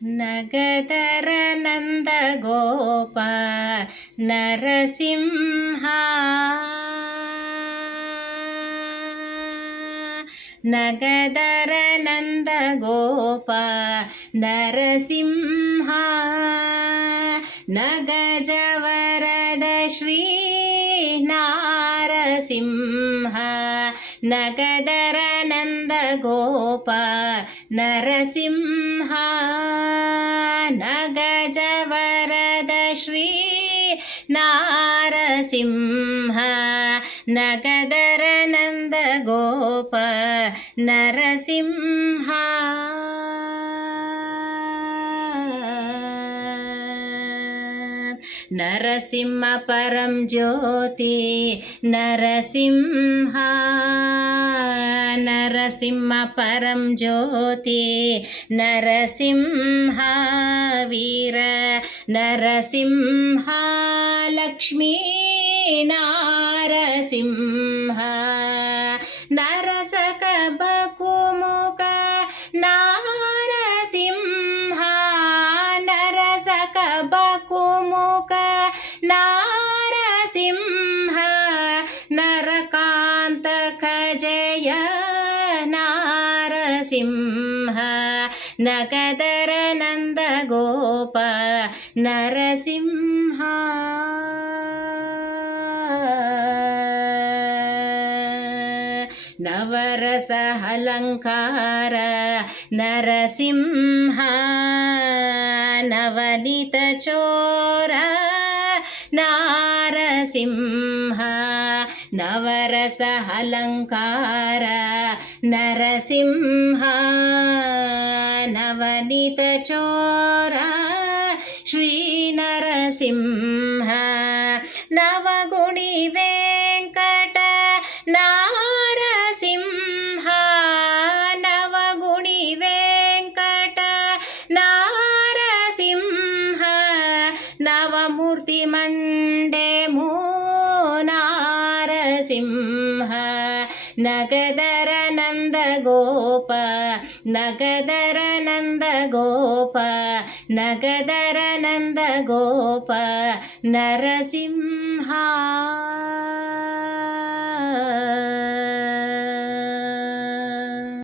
ನಗದರ ನಂದ ಗೋಪ ನರಸಿಂಹ ನಗದರ ನಂದ ಗೋಪ ನರಸಿಂಹ ನಗಜವರದ ಶ್ರೀ ನಾರಸಿಂಹ ನಗದರ ನಂದ ಗೋಪ ನರಸಿಂಹ ನಗಜವರದ ಶ್ರೀ ನಾರಸಿಂಹ ನಗದರ ನಂದ ಗೋಪ ನರಸಿಂಹ ನರಸಿಂಹ ಪರಂ ಜ್ಯೋತಿ ನರಸಿಂಹ ನರಸಿಂಹ ಪರಂ ಜ್ಯೋತಿ ನರಸಿಂಹ ವೀರ ನರಸಿಂಹ ಲಕ್ಷ್ಮೀ ನಾರಸಿಂಹ ನರಸಕ ಬಕುಮುಖ ನಾರಸಿಂಹ ನರಸಕ ಬಕುಮುಖ ನಾರಸಿಂಹ ನರಕಾಂತಕ ಜಯ ನಾರಸಿಂಹ ನಗದರ ನಂದ ಗೋಪ ನರಸಿಂಹ ನವರಸ ಅಲಂಕಾರ ನರಸಿಂಹ ನವನಿತ ಚೋರ ನಾರಸಿಂಹ ನವರಸ ಅಲಂಕಾರ ನರಸಿಂಹ ನವನಿತ ಚೋರ ಶ್ರೀ ನರಸಿಂಹ ನವಗುಣಿ ವೆಂಕಟ ನಾರಸಿಂಹ ನವಗುಣಿ ವೆಂಕಟ ನಾರಸಿಂಹ ನವಮೂರ್ತಿ ಮಂಡೆ ಮೂ ನಾರಸಿಂಹ ನಗದರ ನಂದ ಗೋಪ ನಗದರ ನಂದ ಗೋಪ ನಗದರ ನಂದ ಗೋಪ ನರಸಿಂಹ